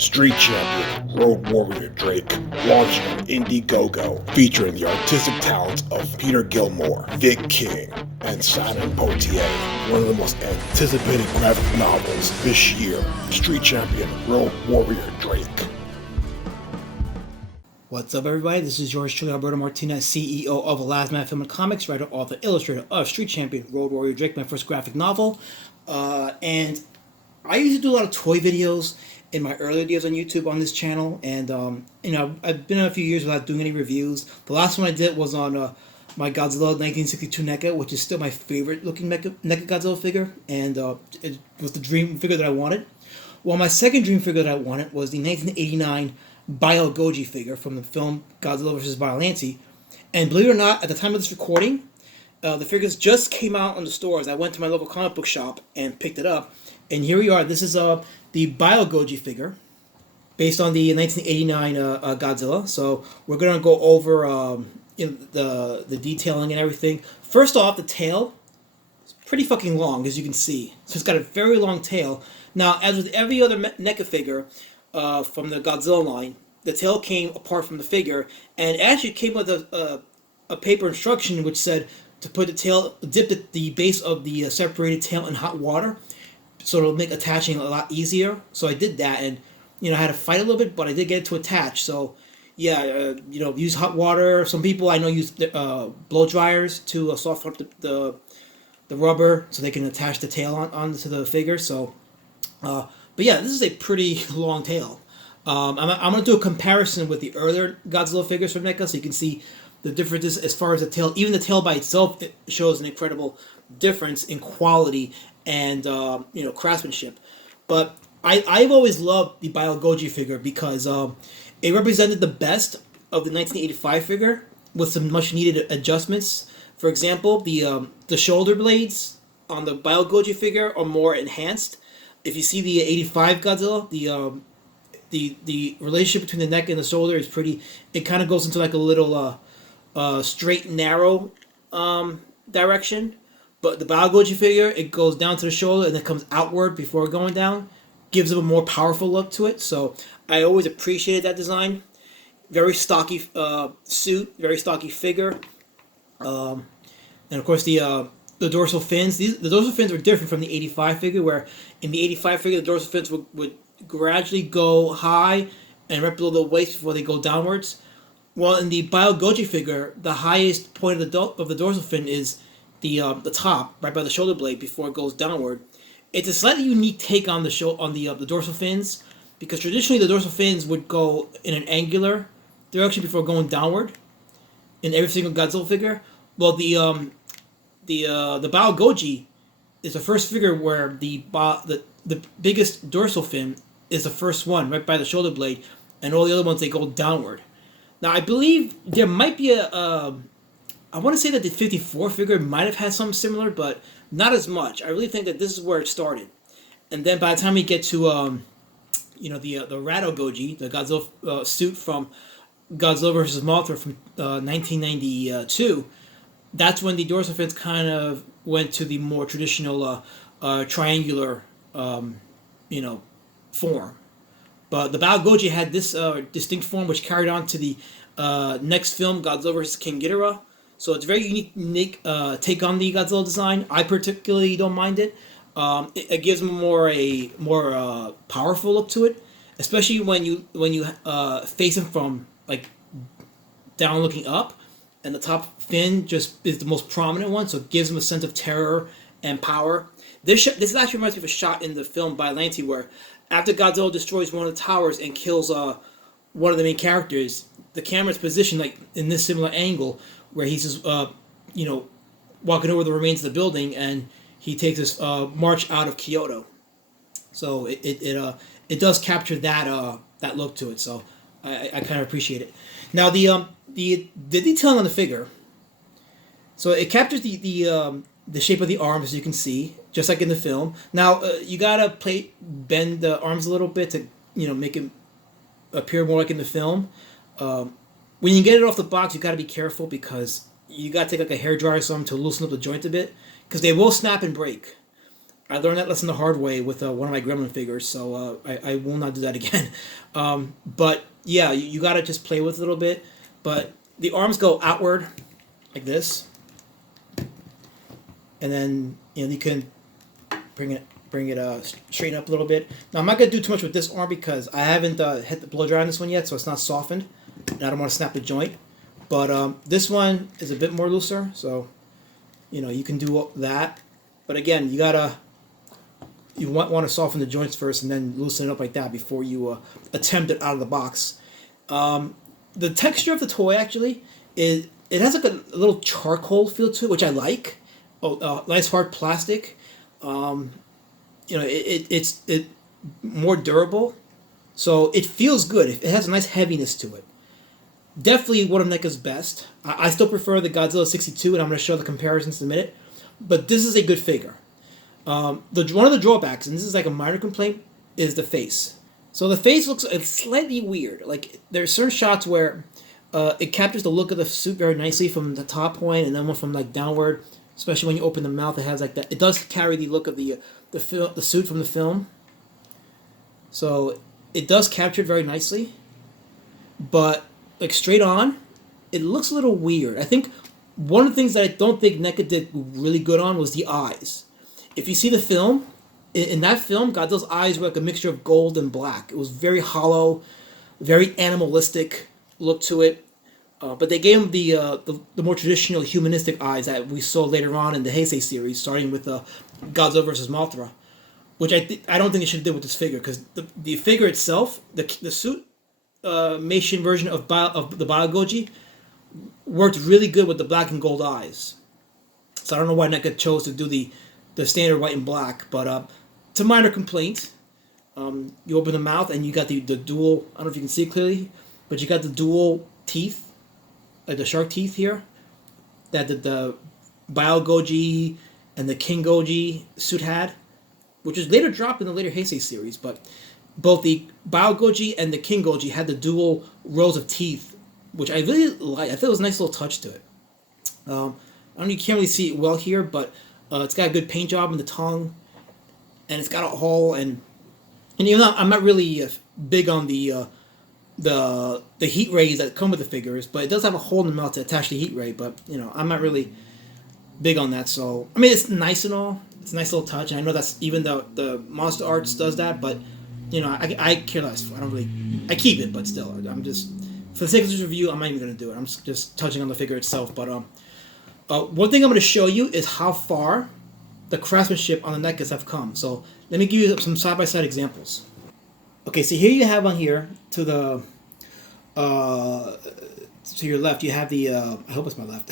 Street Champion Road Warrior Drake, launching on Indiegogo, featuring the artistic talents of Peter Gilmore, Vic King, and Simon Poitier. One of the most anticipated graphic novels this year, Street Champion Road Warrior Drake. What's up, everybody? This is yours truly, Alberto Martinez, CEO of Elasman Film and Comics, writer, author, illustrator of Street Champion Road Warrior Drake, my first graphic novel. And I used to do a lot of toy videos in my earlier videos on YouTube on this channel, and I've been a few years without doing any reviews. The last one I did was on my Godzilla 1962 NECA, which is still my favorite looking NECA Godzilla figure, and it was the dream figure that I wanted. Well, my second dream figure that I wanted was the 1989 Bile Goji figure from the film Godzilla vs. Biollante. And believe it or not, at the time of this recording, the figures just came out on the stores. I went to my local comic book shop and picked it up. And here we are. This is the Bile Goji figure based on the 1989 Godzilla. So we're going to go over the detailing and everything. First off, the tail is pretty fucking long, as you can see. So it's got a very long tail. Now, as with every other NECA figure from the Godzilla line, the tail came apart from the figure, and it actually came with a paper instruction which said to put the tail, dip the base of the separated tail in hot water, so it'll make attaching a lot easier. So I did that, and I had to fight a little bit, but I did get it to attach. So yeah, use hot water. Some people I know use blow dryers to soften up the rubber so they can attach the tail onto the figure. So, but yeah, this is a pretty long tail. I'm going to do a comparison with the earlier Godzilla figures from NECA so you can see the differences as far as the tail. Even the tail by itself, it shows an incredible difference in quality and craftsmanship. But I've always loved the Bile Goji figure because it represented the best of the 1985 figure with some much needed adjustments. For example, the shoulder blades on the Bile Goji figure are more enhanced. If you see the 85 Godzilla, the relationship between the neck and the shoulder is pretty. It kind of goes into like a little straight and narrow direction. But the Bile Goji figure, it goes down to the shoulder and then comes outward before going down. Gives it a more powerful look to it. So I always appreciated that design. Very stocky suit, very stocky figure. And of course the dorsal fins. The dorsal fins were different from the 85 figure, where in the 85 figure the dorsal fins would gradually go high and right below the waist before they go downwards. Well, in the Bile Goji figure, the highest point of the dorsal fin is the top, right by the shoulder blade before it goes downward. It's a slightly unique take on the dorsal fins, because traditionally the dorsal fins would go in an angular direction before going downward in every single Godzilla figure. Well, the Bile Goji is the first figure where the biggest dorsal fin is the first one right by the shoulder blade, and all the other ones they go downward. Now I believe there might be I want to say that the 54 figure might have had something similar, but not as much. I really think that this is where it started. And then by the time we get to, the Rado Goji, the Godzilla suit from Godzilla vs. Mothra from 1992, that's when the dorsal fins kind of went to the more traditional triangular, form. But the Bile Goji had this distinct form, which carried on to the next film, Godzilla vs. King Ghidorah. So it's a very unique take on the Godzilla design. I particularly don't mind it. It gives them a more powerful look to it, especially when you face him from like down looking up, and the top fin just is the most prominent one. So it gives him a sense of terror and power. This actually reminds me of a shot in the film Biollante where after Godzilla destroys one of the towers and kills one of the main characters, the camera's positioned like in this similar angle, where he's just, walking over the remains of the building, and he takes this march out of Kyoto. So it does capture that look to it. So I kind of appreciate it. Now the detailing on the figure. So it captures the shape of the arms, as you can see, just like in the film. Now you gotta bend the arms a little bit to make it appear more like in the film. When you get it off the box, you got to be careful because you got to take like a hairdryer or something to loosen up the joint a bit, because they will snap and break. I learned that lesson the hard way with one of my Gremlin figures, so I will not do that again. But yeah, you got to just play with it a little bit. But the arms go outward like this, and then you can bring it straighten up a little bit. Now I'm not gonna do too much with this arm because I haven't hit the blow dry on this one yet, so it's not softened, and I don't want to snap the joint. But this one is a bit more looser, so you can do that. But again, you want to soften the joints first and then loosen it up like that before you attempt it out of the box. The texture of the toy actually it has like a little charcoal feel to it, which I like. Nice hard plastic. It's more durable, so it feels good. It has a nice heaviness to it. Definitely one of NECA's best. I still prefer the Godzilla 62, and I'm going to show the comparisons in a minute. But this is a good figure. One of the drawbacks, and this is like a minor complaint, is the face. So the face looks slightly weird. Like there are certain shots where it captures the look of the suit very nicely from the top point, and then one from like downward. Especially when you open the mouth, it has like that. It does carry the look of the suit from the film. So it does capture it very nicely, but like straight on, it looks a little weird. I think one of the things that I don't think NECA did really good on was the eyes. If you see the film, in that film, Godzilla's eyes were like a mixture of gold and black. It was very hollow, very animalistic look to it. But they gave him the more traditional humanistic eyes that we saw later on in the Heisei series, starting with Godzilla vs. Mothra, which I don't think it should have did with this figure, because the figure itself, the suit Meishin version of the Biogoji worked really good with the black and gold eyes. So I don't know why NECA chose to do the standard white and black, but it's a minor complaint. You open the mouth and you got the dual, I don't know if you can see it clearly, but you got the dual teeth, like the shark teeth here, that the Biogoji and the King Goji suit had, which was later dropped in the later Heisei series, but both the Biogoji and the King Goji had the dual rows of teeth, which I really like. I thought it was a nice little touch to it. I don't know, you can't really see it well here, but it's got a good paint job in the tongue, and it's got a hole, and I'm not really big on the heat rays that come with the figures, but it does have a hole in the mouth to attach the heat ray, but I'm not really big on that. So I mean, it's nice and all, it's a nice little touch, and I know that's even the Monster Arts does that, but I care less. I keep it, but still, I'm just, for the sake of this review, I'm not even going to do it. I'm just touching on the figure itself. But one thing I'm going to show you is how far the craftsmanship on the NECAs have come. So let me give you some side-by-side examples. Okay, so here you have on here to the to your left, you have the I hope it's my left.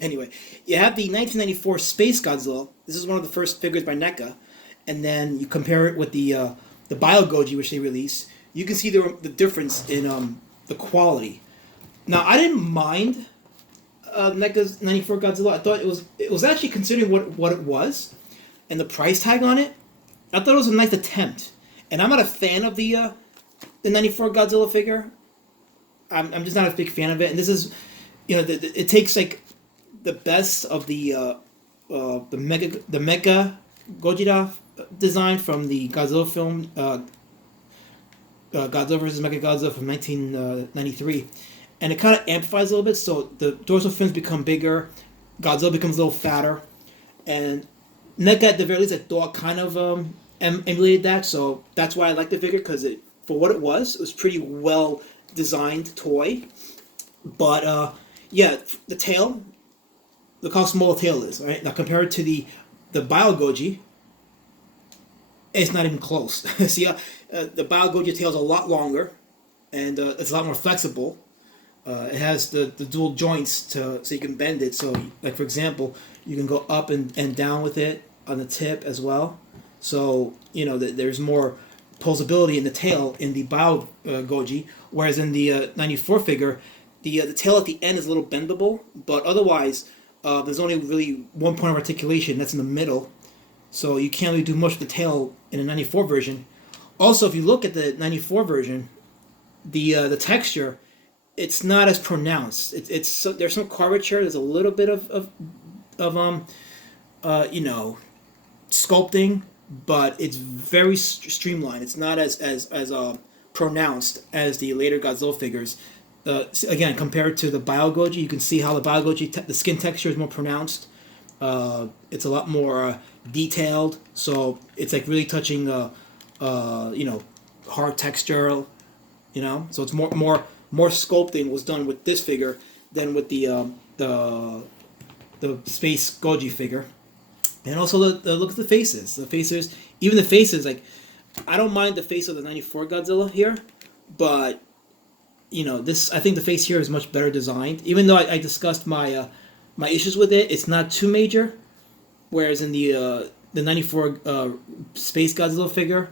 Anyway, you have the 1994 Space Godzilla. This is one of the first figures by NECA, and then you compare it with the Biogoji, which they released. You can see the difference in the quality. Now, I didn't mind NECA's 94 Godzilla. I thought it was actually, considering what it was and the price tag on it, I thought it was a nice attempt. And I'm not a fan of the 94 Godzilla figure. I'm just not a big fan of it. And this is, it takes like the best of the Mecha Gojira design from the Godzilla film, Godzilla vs. Mechagodzilla from 1993, and it kind of amplifies a little bit. So the dorsal fins become bigger, Godzilla becomes a little fatter, and NECA at the very least I thought kind of emulated that. So that's why I like the figure, because for what it was pretty well designed toy. But yeah, the tail, look how small the tail is. Right now, compared to the Biogoji, it's not even close. See, the Biogoji tail is a lot longer, and it's a lot more flexible. It has the dual joints so you can bend it. So, like for example, you can go up and down with it on the tip as well. So there's more posability in the tail in the Biogoji, whereas in the 94 figure, the tail at the end is a little bendable, but otherwise there's only really one point of articulation that's in the middle. So you can't really do much with the tail in a 94 version. Also, if you look at the 94 version, the texture, it's not as pronounced. There's some curvature. There's a little bit of sculpting, but it's very streamlined. It's not as pronounced as the later Godzilla figures. Again, compared to the BioGoji, you can see how the BioGoji the skin texture is more pronounced. It's a lot more detailed, so it's like really touching hard texture. So it's more sculpting was done with this figure than with the Space Goji figure. And also the look at the faces. Even the faces, like, I don't mind the face of the '94 Godzilla here, but this, I think the face here is much better designed. Even though I discussed my my issues with it, it's not too major. Whereas in the '94 Space Godzilla figure,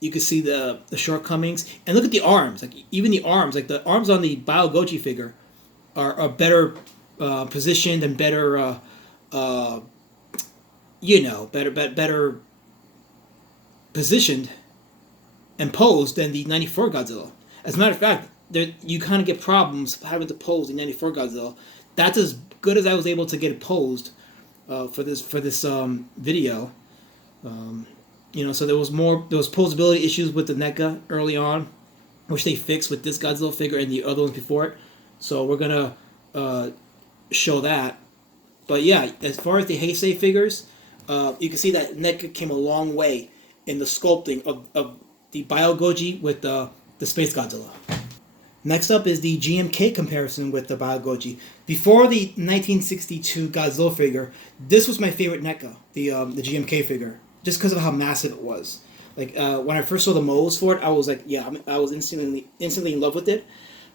you can see the shortcomings. And look at the arms. Like, even the arms, like the arms on the BioGoji figure are better positioned and better better positioned and posed than the '94 Godzilla. As a matter of fact, you kind of get problems having to pose the '94 Godzilla. That's as good as I was able to get it posed for this video. So there was posability issues with the NECA early on, which they fixed with this Godzilla figure and the other ones before it. So we're gonna show that. But yeah, as far as the Heisei figures, you can see that NECA came a long way in the sculpting of the BioGoji with the Space Godzilla. Next up is the GMK comparison with the BioGoji. Before the 1962 Godzilla figure, this was my favorite NECA, the GMK figure, just because of how massive it was. Like, when I first saw the molds for it, I was like, yeah, I was instantly in love with it.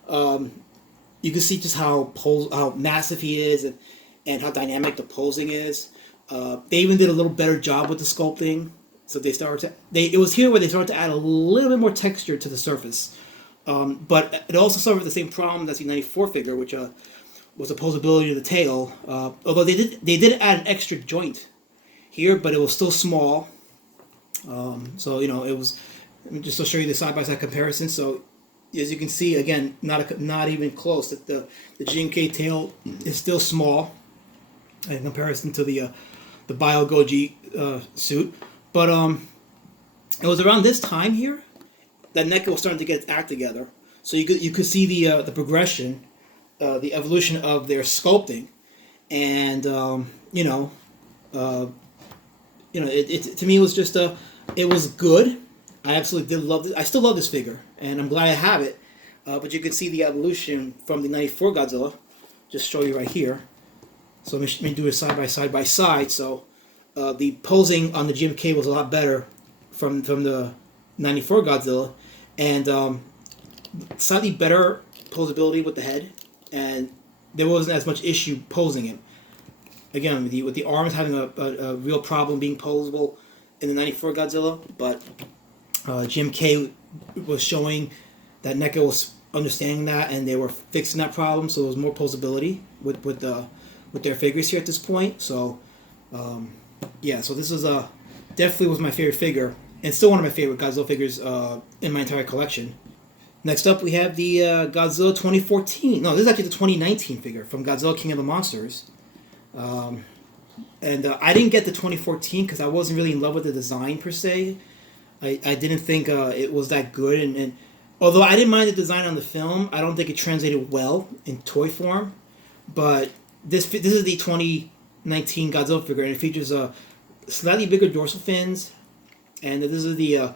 You can see just how massive he is and how dynamic the posing is. They even did a little better job with the sculpting. So it was here where they started to add a little bit more texture to the surface. But it also suffered the same problem as the '94 figure, which was the posability of the tail. Although they did add an extra joint here, but it was still small. So it was, just to show you the side by side comparison. So as you can see, again, not even close. That the GMK tail is still small in comparison to the BioGoji suit. But it was around this time here that NECA was starting to get its act together. So you could see the progression, the evolution of their sculpting, and it to me it was just it was good. I absolutely did love it. I still love this figure, and I'm glad I have it. But you can see the evolution from the '94 Godzilla. Just show you right here. So let me do it side by side. So the posing on the GMK was a lot better from the '94 Godzilla, and slightly better posability with the head, and there wasn't as much issue posing it. Again, with the arms having a real problem being posable in the '94 Godzilla, but GMK was showing that NECA was understanding that, and they were fixing that problem, so there was more posability with their figures here at this point. So so this was definitely was my favorite figure, and still one of my favorite Godzilla figures in my entire collection. Next up, we have the Godzilla 2014. No, this is actually the 2019 figure from Godzilla King of the Monsters. And I didn't get the 2014 because I wasn't really in love with the design per se. I didn't think it was that good, and although I didn't mind the design on the film, I don't think it translated well in toy form. But this is the 2019 Godzilla figure, and it features slightly bigger dorsal fins, and this is the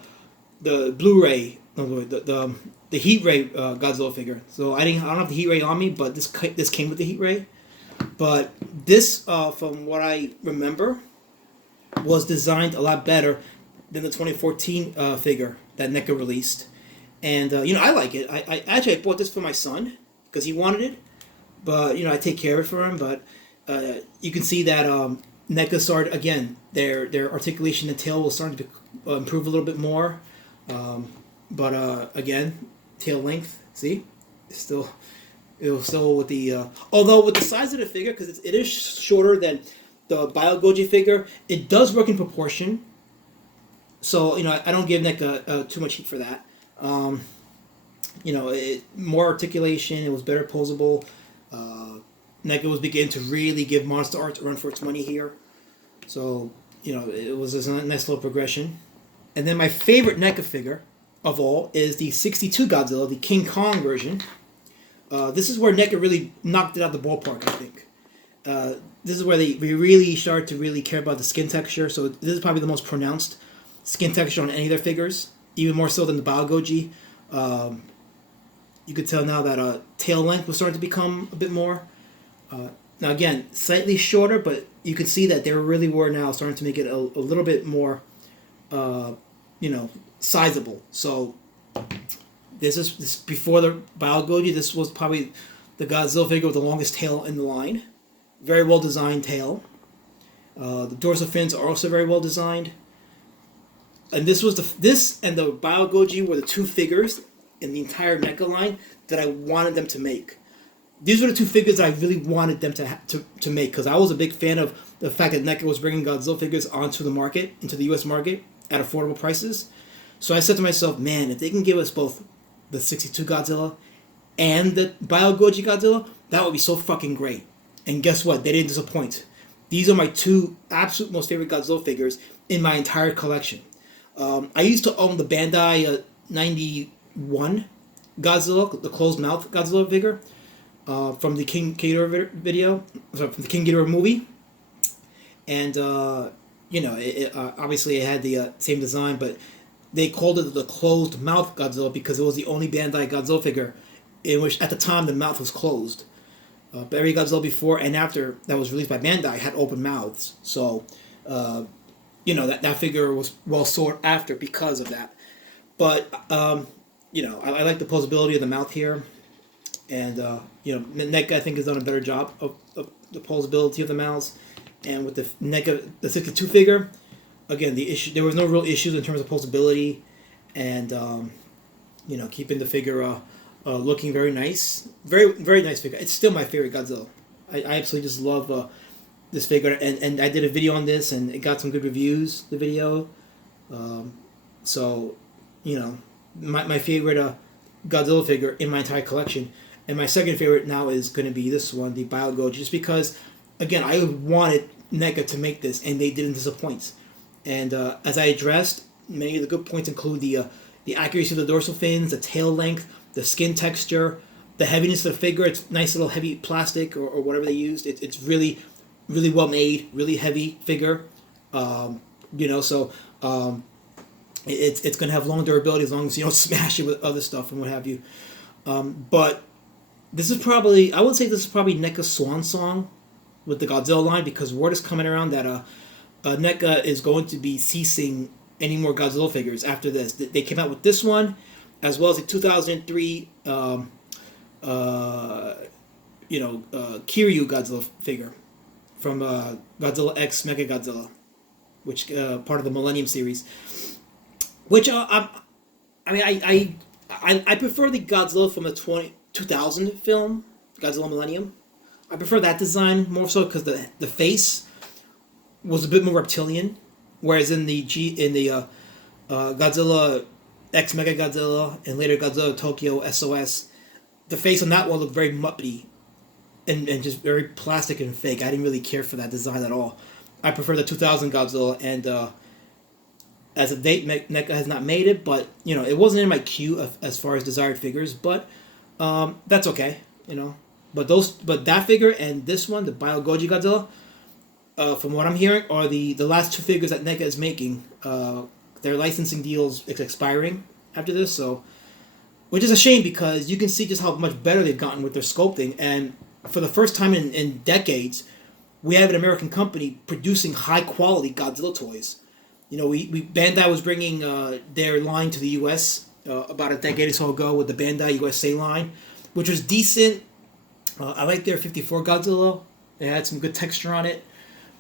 Blu-ray, the Heat Ray Godzilla figure. So I don't have the Heat Ray on me, but this came with the Heat Ray. But this, from what I remember, was designed a lot better than the 2014 figure that NECA released. And, I like it. I bought this for my son because he wanted it. But, I take care of it for him. But you can see that NECA started, again, their articulation and tail was starting to improve a little bit more. But, again, tail length, see? It was still with the... although with the size of the figure, because it is shorter than the BioGoji figure, it does work in proportion. So, I don't give NECA too much heat for that. More articulation, it was better posable. NECA was beginning to really give Monster Arts a run for its money here. So, it was a nice little progression. And then my favorite NECA figure of all is the 62 Godzilla, the King Kong version. This is where NECA really knocked it out of the ballpark, I think. This is where we really started to really care about the skin texture. So this is probably the most pronounced skin texture on any of their figures, even more so than the Biogoji. You could tell now that tail length was starting to become a bit more. Now again, slightly shorter, but you could see that they really were now starting to make it a little bit more, sizable. So this before the Biogoji. This was probably the Godzilla figure with the longest tail in the line. Very well designed tail. The dorsal fins are also very well designed. And this and the Biogoji were the two figures in the entire NECA line that I wanted them to make. These were the two figures that I really wanted them to make, because I was a big fan of the fact that NECA was bringing Godzilla figures onto the market, into the U.S. market, at affordable prices. So I said to myself, man, if they can give us both the 62 Godzilla and the Biogoji Godzilla, that would be so fucking great. And guess what? They didn't disappoint. These are my two absolute most favorite Godzilla figures in my entire collection. I used to own the Bandai 91 Godzilla, the closed mouth Godzilla figure, from the King Ghidorah from the King Ghidorah movie. And, obviously it had the same design, but they called it the closed mouth Godzilla because it was the only Bandai Godzilla figure in which at the time the mouth was closed. But every Godzilla before and after that was released by Bandai had open mouths. So, that figure was well sought after because of that. But, I like the posability of the mouth here. And, NECA, I think, has done a better job of the posability of the mouths. And with the NECA, the 62 figure, again, there was no real issues in terms of posability. And, keeping the figure looking very nice. Very, very nice figure. It's still my favorite Godzilla. I absolutely just love this figure. And I did a video on this, and it got some good reviews, the video. My favorite Godzilla figure in my entire collection. And my second favorite now is going to be this one, the Biogoji, just because, again, I wanted NECA to make this, and they didn't disappoint. And as I addressed, many of the good points include the accuracy of the dorsal fins, the tail length, the skin texture, the heaviness of the figure. It's nice little heavy plastic or whatever they used. It's really, really well made, really heavy figure. It's going to have long durability as long as you don't smash it with other stuff and what have you. But this is probably, I would say this is probably NECA's swan song with the Godzilla line, because word is coming around that NECA is going to be ceasing any more Godzilla figures after this. They came out with this one, as well as the 2003 Kiryu Godzilla figure from Godzilla X Mechagodzilla, which part of the Millennium series. Which I prefer the Godzilla from the 2000 film, Godzilla Millennium. I prefer that design more so because the face was a bit more reptilian, whereas in the Godzilla X Mechagodzilla and later Godzilla Tokyo SOS, the face on that one looked very muppety and just very plastic and fake. I didn't really care for that design at all. I prefer the 2000 Godzilla, and as of date, NECA has not made it, but it wasn't in my queue as far as desired figures, but that's okay, But that figure and this one, the Biogoji Godzilla, from what I'm hearing, are the last two figures that NECA is making. Their licensing deals is expiring after this, so which is a shame because you can see just how much better they've gotten with their sculpting, and for the first time in decades, we have an American company producing high quality Godzilla toys. Bandai was bringing their line to the U.S. About a decade or so ago with the Bandai USA line, which was decent. I like their 54 Godzilla. They had some good texture on it.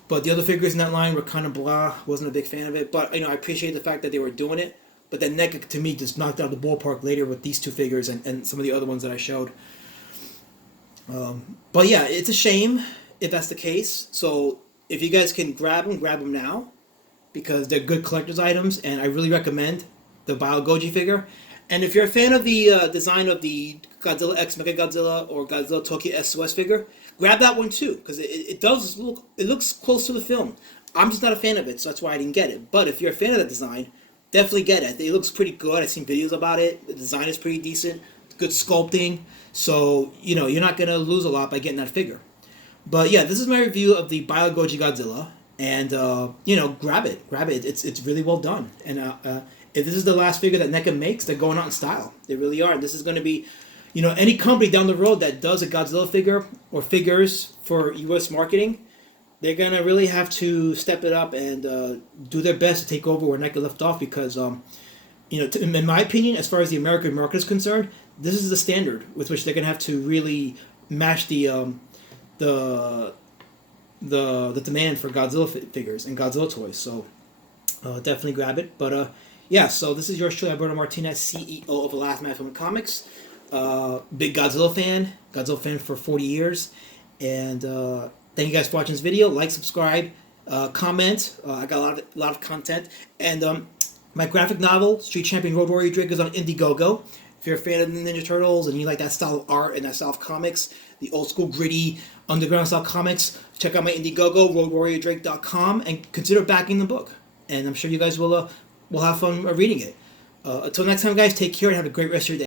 But the other figures in that line were kind of blah. Wasn't a big fan of it. But, I appreciate the fact that they were doing it. But then NECA, to me, just knocked out the ballpark later with these two figures and some of the other ones that I showed. But yeah, it's a shame if that's the case. So if you guys can grab them now, because they're good collector's items, and I really recommend the Biogoji figure. And if you're a fan of the design of the Godzilla X Mechagodzilla or Godzilla Tokyo SOS figure, grab that one too, because it looks close to the film. I'm just not a fan of it, so that's why I didn't get it. But if you're a fan of the design, definitely get it. It looks pretty good. I've seen videos about it. The design is pretty decent. Good sculpting. So, you're not going to lose a lot by getting that figure. But yeah, this is my review of the Biogoji Godzilla. And, grab it. Grab it. It's really well done. And if this is the last figure that NECA makes, they're going out in style. They really are. This is going to be, any company down the road that does a Godzilla figure or figures for U.S. marketing, they're going to really have to step it up and do their best to take over where NECA left off because, in my opinion, as far as the American market is concerned, this is the standard with which they're going to have to really match the demand for Godzilla figures and Godzilla toys. So definitely grab it. But so this is yours truly, Alberto Martinez, CEO of Elastigmatic Film and Comics. Big Godzilla fan for 40 years. And thank you guys for watching this video. Like, subscribe, comment. I got a lot of content. And my graphic novel, Street Champion Road Warrior Drake, is on Indiegogo. If you're a fan of the Ninja Turtles and you like that style of art and that style of comics, the old school gritty underground style comics, check out my Indiegogo, roadwarriordrake.com, and consider backing the book. And I'm sure you guys will have fun reading it. Until next time, guys, take care and have a great rest of your day.